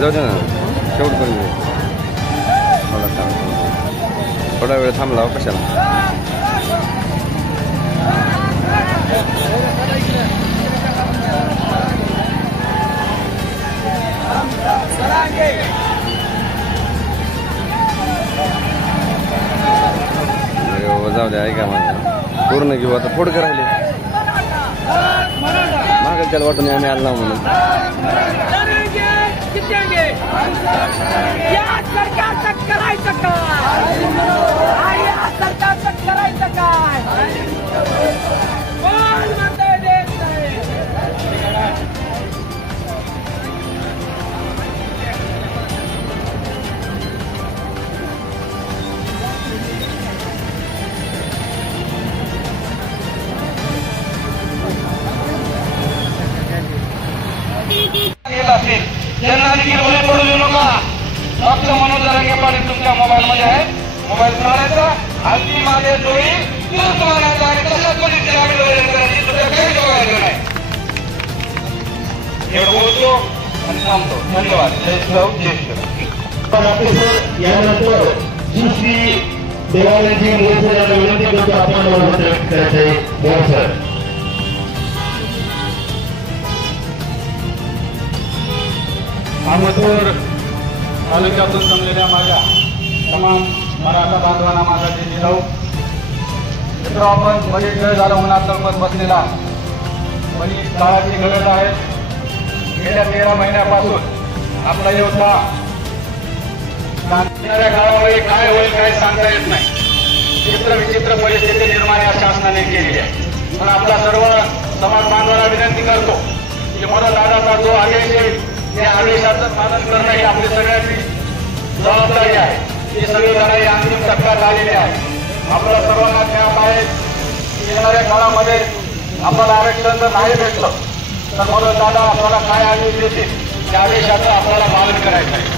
जाऊ दे ना शेवट करून घेऊ थोडा वेळ थांबला कशाला जाऊ द्या ऐका माझं पूर्ण घेऊ आता थोडं राहिले मागं त्याला वाटून आम्ही आलो म्हणून त्यांना देखील ओले पडू देऊ नका. फक्त मनोज जरांगे पाटील तुमच्या मोबाईल मध्ये आहे. मोबाईल काढायचा हलकी मध्ये जोडी तुरंत मारायचा आणि तशाच पद्धतीने आम्ही वगैरे करायची सुद्धा काही बघायचं नाही. एवढं बोलतो आणि थांबतो. धन्यवाद. जय श्रीराम जय श्रीराम. यानंतर दुसरी देवालयाची विनंती करतो आपण करायचे सर. अहमदपूर तालुक्यातून जमलेल्या माझ्या तमाम मराठा बांधवांना माझा जय जिजाऊ. मित्र आपण बघितलं झालं उन्हात तळमत बसलेला पण ही काळाची गरज आहे. गेल्या 13 महिन्यापासून आपला योद्धा येणाऱ्या काळामध्ये काय होईल काय सांगता येत नाही. चित्र विचित्र परिस्थिती निर्माण या शासनाने केली आहे. पण आपला सर्व समाज बांधवांना विनंती करतो की मला दादाचा जो आदेश येईल त्या आदेशाचं पालन करणं ही आपली सगळ्यांची जबाबदारी आहे. ही सगळी लढाई अंतिम टप्प्यात आलेली आहे. आपल्या सर्वांना ज्ञात आहे येणाऱ्या काळामध्ये आपल्याला आरक्षण जर नाही भेटलं तर मला दादा आपल्याला काय आदेश देतील त्या आदेशाचं आपल्याला पालन करायचं आहे.